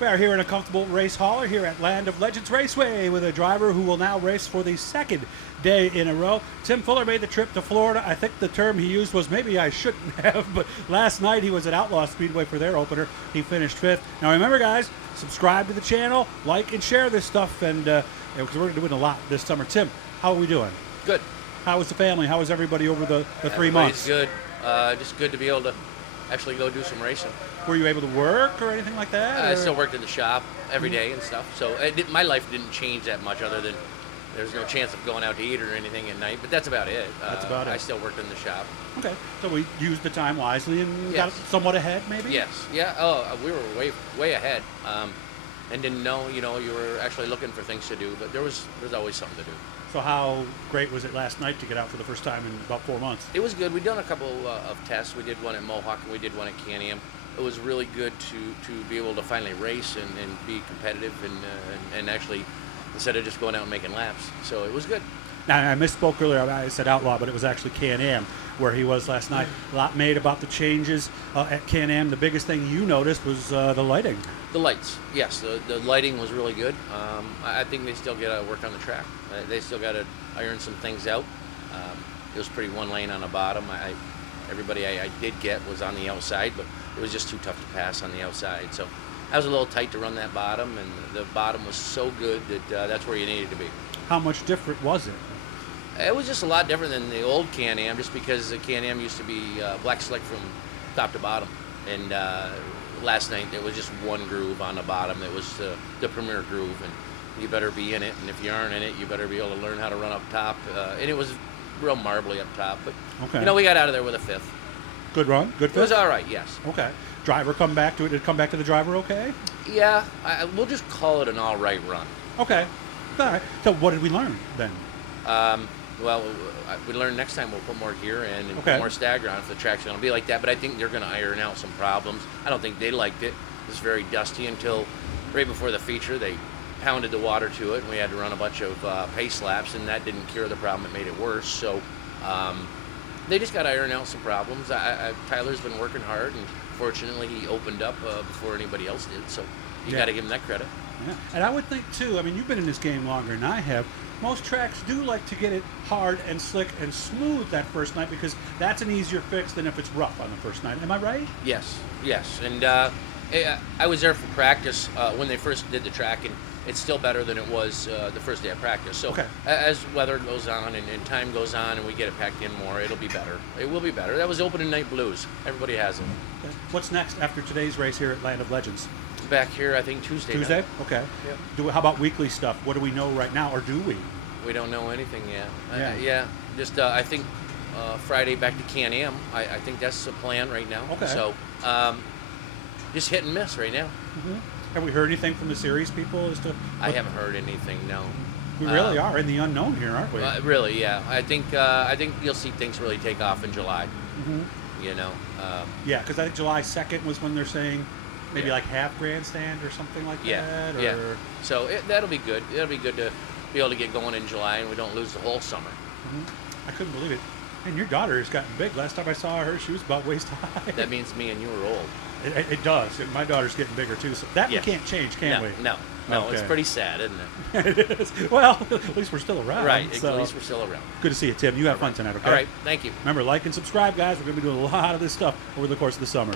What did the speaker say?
We are here in a comfortable race hauler here at Land of Legends Raceway with a driver who will now race for the second day in a row. Tim Fuller made the trip to Florida. I think the term he used was maybe I shouldn't have, but last night he was at Outlaw Speedway for their opener. He finished fifth. Now remember, guys, subscribe to the channel, like and share this stuff, and because we're doing a lot this summer. Tim, how are we doing? Good. How was the family? How was everybody over the 3 months? Good. Just good to be able to actually go do some racing. Were you able to work or anything like that? I still worked in the shop every day and stuff, so my life didn't change that much other than there's no chance of going out to eat or anything at night, but that's about it. That's about it. I still worked in the shop. Okay, so we used the time wisely and Yes. got somewhat ahead, maybe? Yes. Yeah. Oh, we were way ahead, and didn't know, you were actually looking for things to do, but there's always something to do. So how great was it last night to get out for the first time in about 4 months? It was good. We'd done a couple of tests. We did one at Mohawk and we did one at Can Am. It was really good to be able to finally race and be competitive and actually, instead of just going out and making laps. So it was good. Now, I misspoke earlier. I said Outlaw, but it was actually Can Am where he was last night. A lot made about the changes at Can Am. The biggest thing you noticed was the lighting. The lights, yes. The lighting was really good. I think they still got to work on the track. They still got to iron some things out. It was pretty one lane on the bottom. Everybody I did get was on the outside, but it was just too tough to pass on the outside. So I was a little tight to run that bottom, and the bottom was so good that that's where you needed to be. How much different was it? It was just a lot different than the old Can Am, just because the Can Am used to be black slick from top to bottom, and last night it was just one groove on the bottom. It was the premier groove, and you better be in it, and if you aren't in it, you better be able to learn how to run up top. And it was real marbly up top, but okay. We got out of there with a fifth. Good run? Good fifth? It was all right, yes. Okay. Driver come back to it? Did it come back to the driver okay? Yeah, we'll just call it an all right run. Okay. All right. So what did we learn then? Well, we learned next time we'll put more gear in and Okay. put more stagger on if the track's going to be like that, but I think they're going to iron out some problems. I don't think they liked it. It was very dusty until right before the feature. They pounded the water to it, and we had to run a bunch of pace laps, and that didn't cure the problem. It made it worse. So they just got to iron out some problems. Tyler's been working hard, and fortunately he opened up before anybody else did, so you got to give him that credit. Yeah. And I would think, too, I mean, you've been in this game longer than I have. Most tracks do like to get it hard and slick and smooth that first night because that's an easier fix than if it's rough on the first night. Am I right? Yes. And I was there for practice when they first did the track, and it's still better than it was the first day of practice. So okay. As weather goes on and time goes on and we get it packed in more, it'll be better. It will be better. That was opening night blues. Everybody has them. Okay. What's next after today's race here at Land of Legends? Back here, I think Tuesday. Tuesday? Night. Okay. Yep. How about weekly stuff? What do we know right now, or do we? We don't know anything yet. Yeah. Just I think Friday back to Can Am. I think that's the plan right now. Okay. So just hit and miss right now. Mm-hmm. Have we heard anything from the series people as to? I haven't heard anything. No. We really are in the unknown here, aren't we? Really, yeah. I think you'll see things really take off in July. Mm-hmm. Yeah, because I think July 2nd was when they're saying maybe like half grandstand or something like that. Or... Yeah. So that'll be good. It'll be good to be able to get going in July and we don't lose the whole summer. Mm-hmm. I couldn't believe it. And your daughter has gotten big. Last time I saw her, she was about waist high. That means me and you are old. It does. My daughter's getting bigger too. So that we can't change, can we? No. Okay. It's pretty sad, isn't it? It is. Well, at least we're still around. Right. So. At least we're still around. Good to see you, Tim. You have fun tonight, okay? All right. Thank you. Remember, like and subscribe, guys. We're going to be doing a lot of this stuff over the course of the summer.